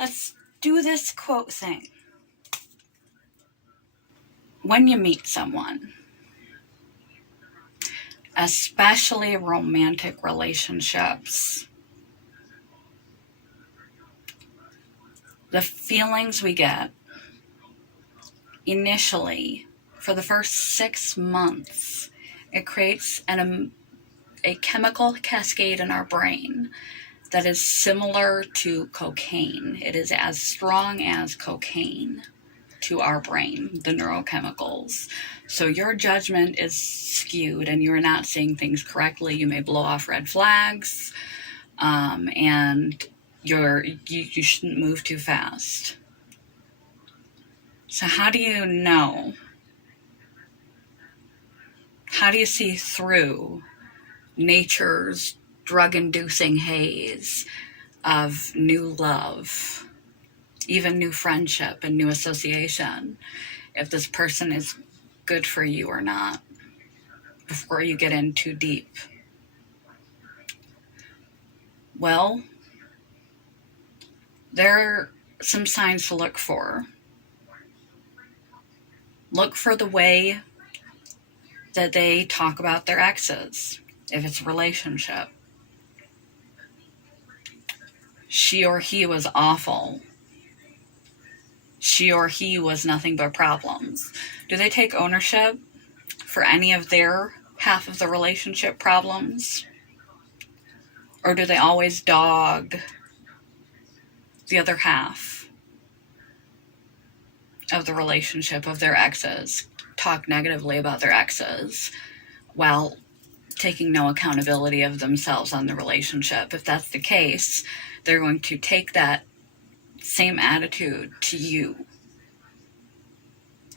Let's do this quote thing. When you meet someone, especially romantic relationships, the feelings we get initially for the first 6 months, it creates a chemical cascade in our brain that is similar to cocaine. It is as strong as cocaine to our brain, the neurochemicals. So your judgment is skewed and you're not seeing things correctly. You may blow off red flags, and you shouldn't move too fast. So how do you know? How do you see through nature's drug-inducing haze of new love, even new friendship and new association, if this person is good for you or not, before you get in too deep? Well, there are some signs to look for. Look for the way that they talk about their exes, if it's a relationship. She or he was awful. She or he was nothing but problems. Do they take ownership for any of their half of the relationship problems? Or do they always dog the other half of the relationship of their exes, talk negatively about their exes, while taking no accountability of themselves on the relationship? If that's the case, they're going to take that same attitude to you.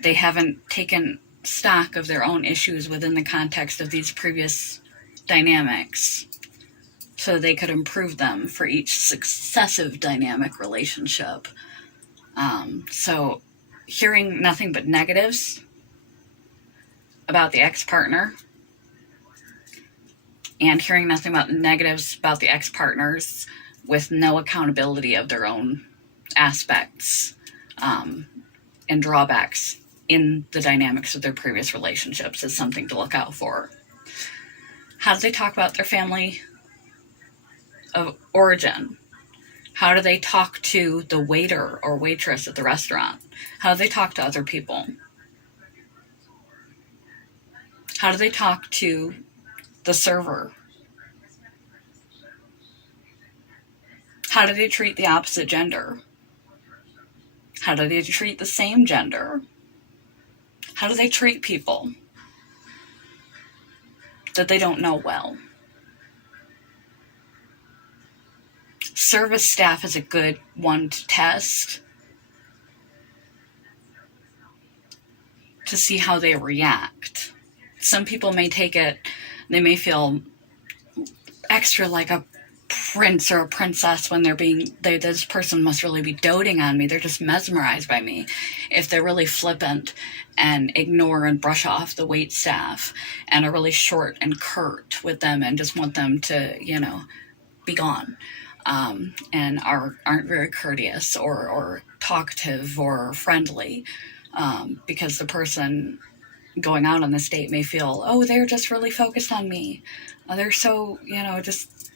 They haven't taken stock of their own issues within the context of these previous dynamics, so they could improve them for each successive dynamic relationship. So hearing nothing but negatives about the ex-partner and hearing nothing but negatives about the ex-partners with no accountability of their own aspects and drawbacks in the dynamics of their previous relationships is something to look out for. How do they talk about their family of origin? How do they talk to the waiter or waitress at the restaurant? How do they talk to other people? How do they talk to the server? How do they treat the opposite gender? How do they treat the same gender? How do they treat people that they don't know well? Service staff is a good one to test to see how they react. Some people may take it, they may feel extra like a prince or a princess when this person must really be doting on me. They're just mesmerized by me. If they're really flippant and ignore and brush off the wait staff and are really short and curt with them and just want them to, be gone, and aren't very courteous or talkative or friendly, because the person going out on this date may feel, oh, they're just really focused on me. They're so, just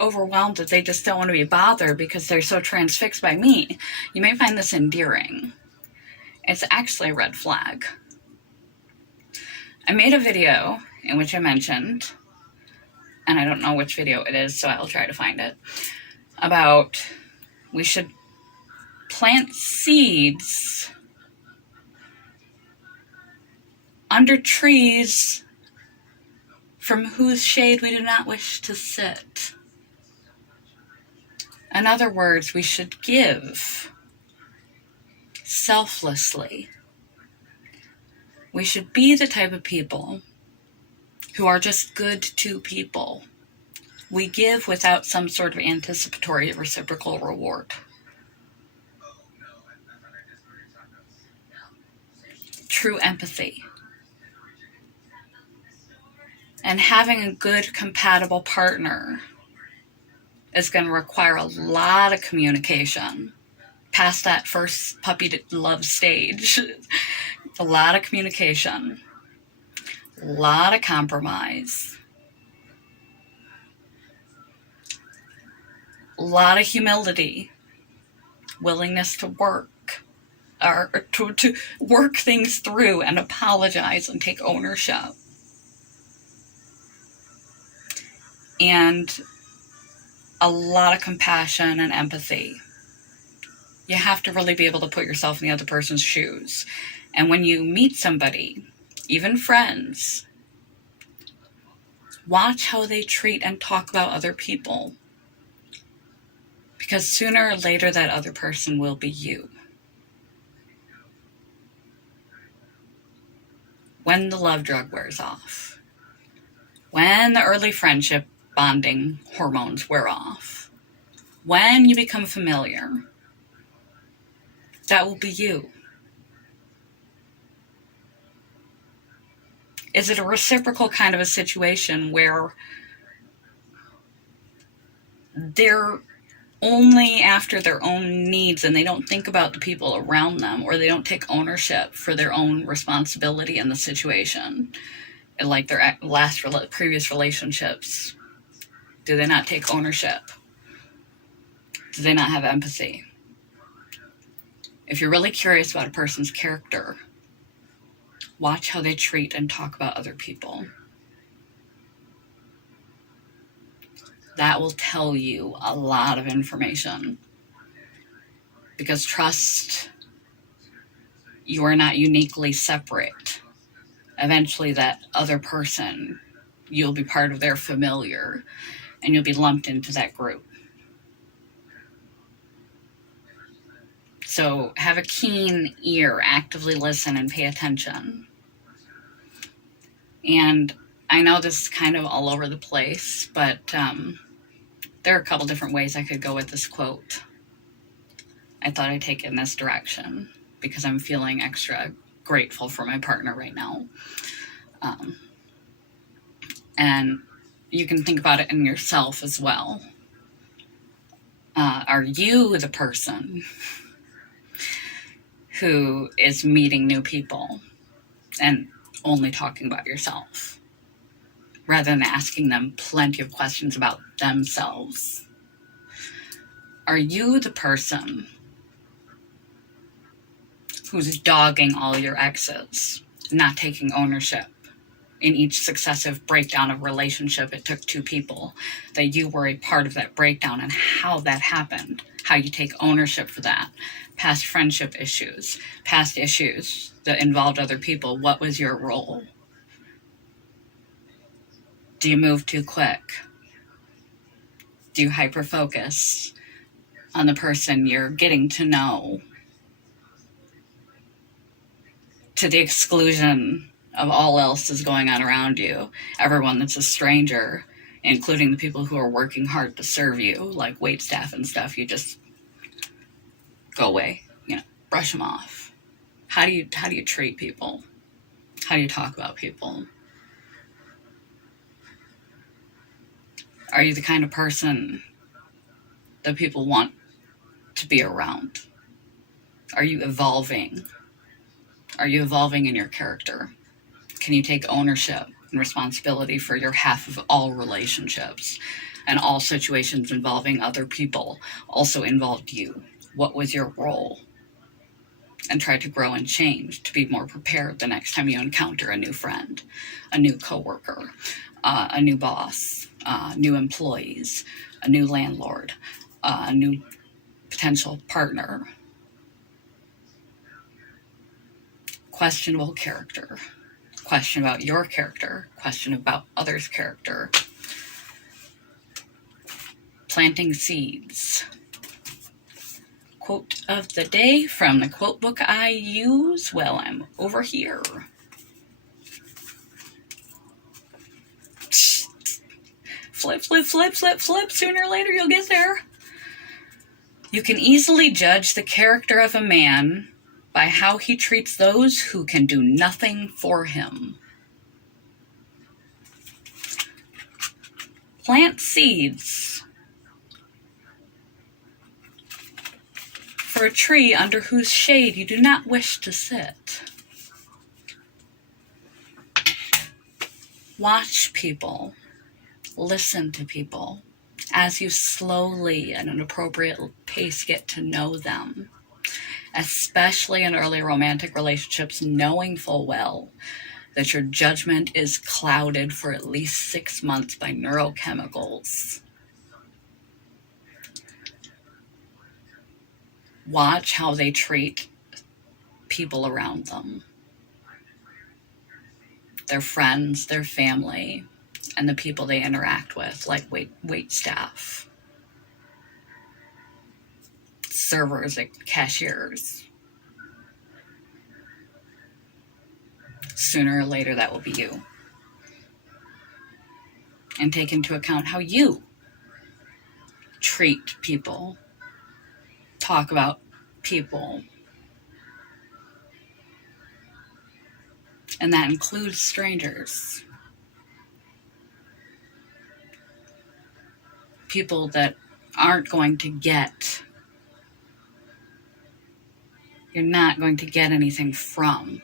overwhelmed that they just don't want to be bothered because they're so transfixed by me. You may find this endearing. It's actually a red flag. I made a video in which I mentioned, and I don't know which video it is, so I'll try to find it, about we should plant seeds under trees from whose shade we do not wish to sit. In other words, we should give selflessly. We should be the type of people who are just good to people. We give without some sort of anticipatory reciprocal reward. True empathy. And having a good, compatible partner is going to require a lot of communication past that first puppy love stage. A lot of communication, a lot of compromise, a lot of humility, willingness to work, or to work things through and apologize and take ownership. And a lot of compassion and empathy. You have to really be able to put yourself in the other person's shoes. And when you meet somebody, even friends, watch how they treat and talk about other people. Because sooner or later, that other person will be you. When the love drug wears off, when the early friendship bonding hormones wear off, when you become familiar, that will be you. Is it a reciprocal kind of a situation where they're only after their own needs and they don't think about the people around them, or they don't take ownership for their own responsibility in the situation? And like their previous relationships, do they not take ownership? Do they not have empathy? If you're really curious about a person's character, watch how they treat and talk about other people. That will tell you a lot of information. Because trust, you are not uniquely separate. Eventually that other person, you'll be part of their familiar, and you'll be lumped into that group. So have a keen ear, actively listen and pay attention. And I know this is kind of all over the place, but there are a couple different ways I could go with this quote. I thought I'd take it in this direction because I'm feeling extra grateful for my partner right now. And you can think about it in yourself as well. Are you the person who is meeting new people and only talking about yourself, rather than asking them plenty of questions about themselves? Are you the person who's dogging all your exes, not taking ownership in each successive breakdown of relationship? It took two people, that you were a part of that breakdown and how that happened, how you take ownership for that. Past friendship issues, past issues that involved other people. What was your role? Do you move too quick? Do you hyper-focus on the person you're getting to know to the exclusion of all else that's going on around you? Everyone that's a stranger, including the people who are working hard to serve you, like wait staff and stuff, you just go away, brush them off. How do you treat people? How do you talk about people? Are you the kind of person that people want to be around? Are you evolving? Are you evolving in your character? Can you take ownership and responsibility for your half of all relationships, and all situations involving other people also involved you? What was your role? And try to grow and change to be more prepared the next time you encounter a new friend, a new coworker, a new boss, new employees, a new landlord, a new potential partner. Questionable character. Question about your character. Question about others' character. Planting seeds. Quote of the day from the quote book I use while I'm over here. Flip, flip, flip, flip, flip. Sooner or later you'll get there. You can easily judge the character of a man by how he treats those who can do nothing for him. Plant seeds for for a tree under whose shade you do not wish to sit. Watch people. Listen to people as you slowly, at an appropriate pace, get to know them. Especially in early romantic relationships, knowing full well that your judgment is clouded for at least 6 months by neurochemicals. Watch how they treat people around them, their friends, their family, and the people they interact with, like wait staff, servers, like cashiers. Sooner or later, that will be you. And take into account how you treat people, talk about people. And that includes strangers. People that aren't going to get, you're not going to get anything from.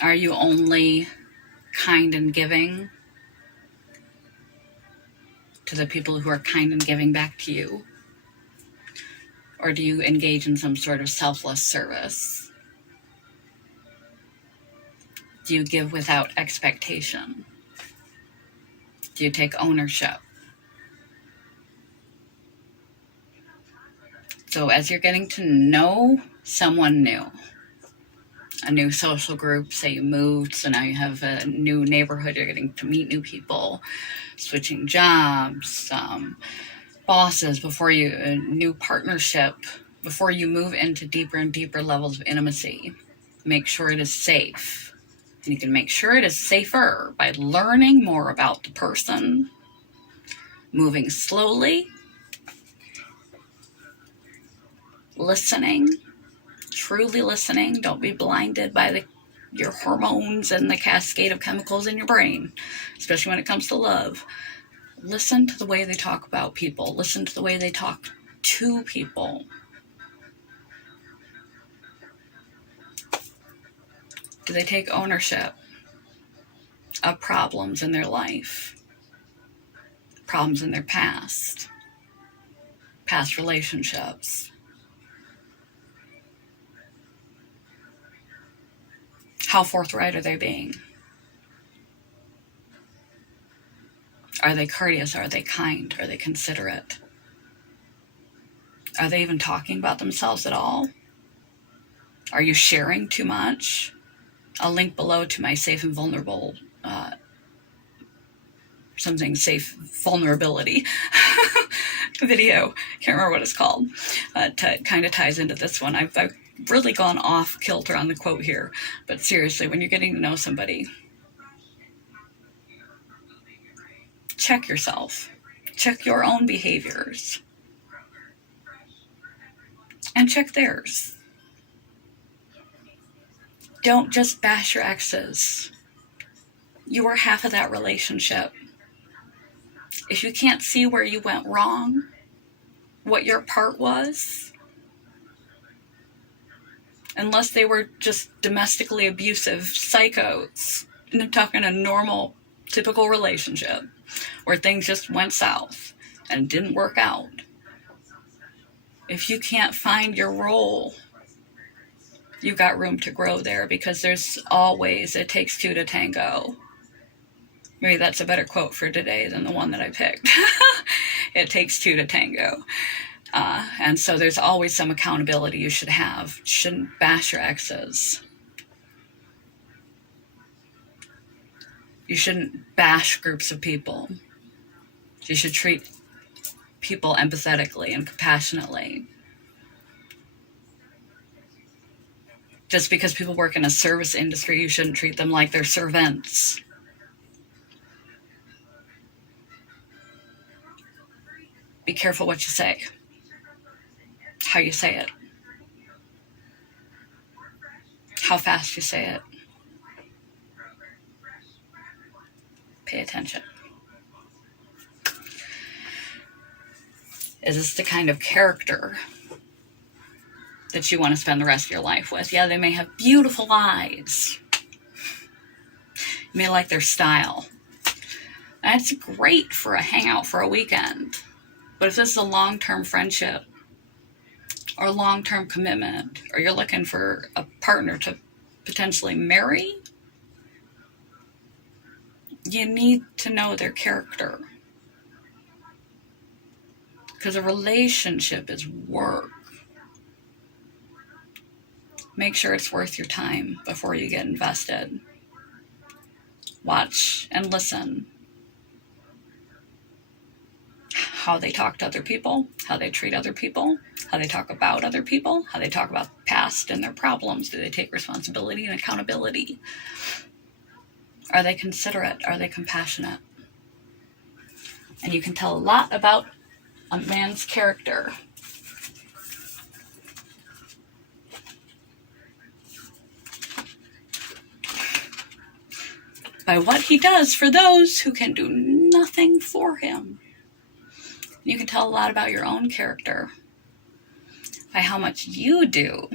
Are you only kind and giving to the people who are kind and giving back to you? Or do you engage in some sort of selfless service? Do you give without expectation? Do you take ownership? So as you're getting to know someone new, a new social group, say you moved, so now you have a new neighborhood, you're getting to meet new people, switching jobs, bosses, a new partnership, before you move into deeper and deeper levels of intimacy, make sure it is safe. And you can make sure it is safer by learning more about the person, moving slowly, listening, truly listening. Don't be blinded by your hormones and the cascade of chemicals in your brain, especially when it comes to love. Listen to the way they talk about people. Listen to the way they talk to people. Do they take ownership of problems in their life? Problems in their past relationships? How forthright are they being? Are they courteous? Are they kind? Are they considerate? Are they even talking about themselves at all? Are you sharing too much? I'll link below to my safe and vulnerable, safe vulnerability video. Can't remember what it's called. Kind of ties into this one. I've really gone off kilter on the quote here, but seriously, when you're getting to know somebody, check yourself. Check your own behaviors. And check theirs. Don't just bash your exes. You were half of that relationship. If you can't see where you went wrong, what your part was, unless they were just domestically abusive psychos, and I'm talking a normal, typical relationship where things just went south and didn't work out. If you can't find your role, you've got room to grow there, because there's always, it takes two to tango. Maybe that's a better quote for today than the one that I picked. It takes two to tango. And so there's always some accountability you should have. You shouldn't bash your exes. You shouldn't bash groups of people. You should treat people empathetically and compassionately. Just because people work in a service industry, you shouldn't treat them like they're servants. Be careful what you say, how you say it, how fast you say it. Pay attention. Is this the kind of character that you want to spend the rest of your life with? Yeah, they may have beautiful eyes. You may like their style. That's great for a hangout for a weekend. But if this is a long-term friendship or a long-term commitment, or you're looking for a partner to potentially marry, you need to know their character. Because a relationship is work. Make sure it's worth your time before you get invested. Watch and listen how they talk to other people, how they treat other people, how they talk about other people, how they talk about the past and their problems. Do they take responsibility and accountability? Are they considerate? Are they compassionate? And you can tell a lot about a man's character by what he does for those who can do nothing for him. You can tell a lot about your own character by how much you do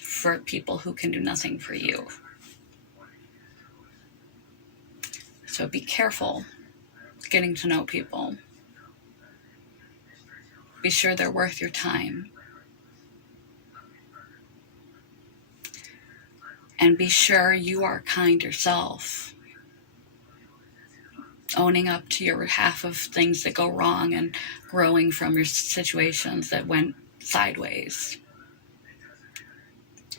for people who can do nothing for you. So be careful getting to know people. Be sure they're worth your time. And be sure you are kind yourself. Owning up to your half of things that go wrong and growing from your situations that went sideways.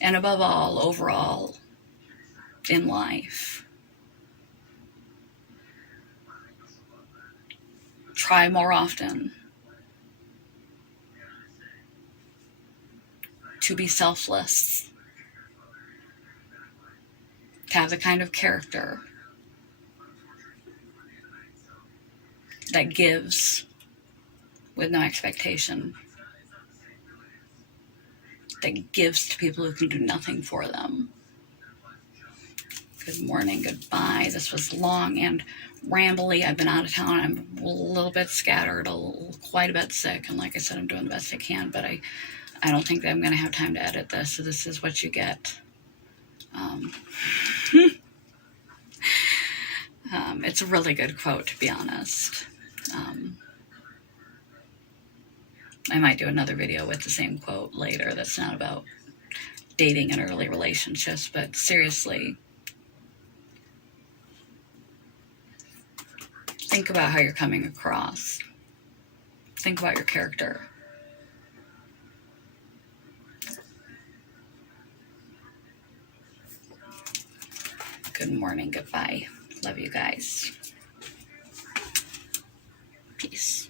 And above all, overall, in life, try more often to be selfless, to have the kind of character that gives with no expectation, that gives to people who can do nothing for them. Good morning, goodbye. This was long and rambly. I've been out of town. I'm a little bit scattered, quite a bit sick, and like I said, I'm doing the best I can, but I don't think that I'm going to have time to edit this, so this is what you get. It's a really good quote, to be honest. I might do another video with the same quote later that's not about dating and early relationships, but seriously, think about how you're coming across. Think about your character. Good morning, goodbye. Love you guys. Peace.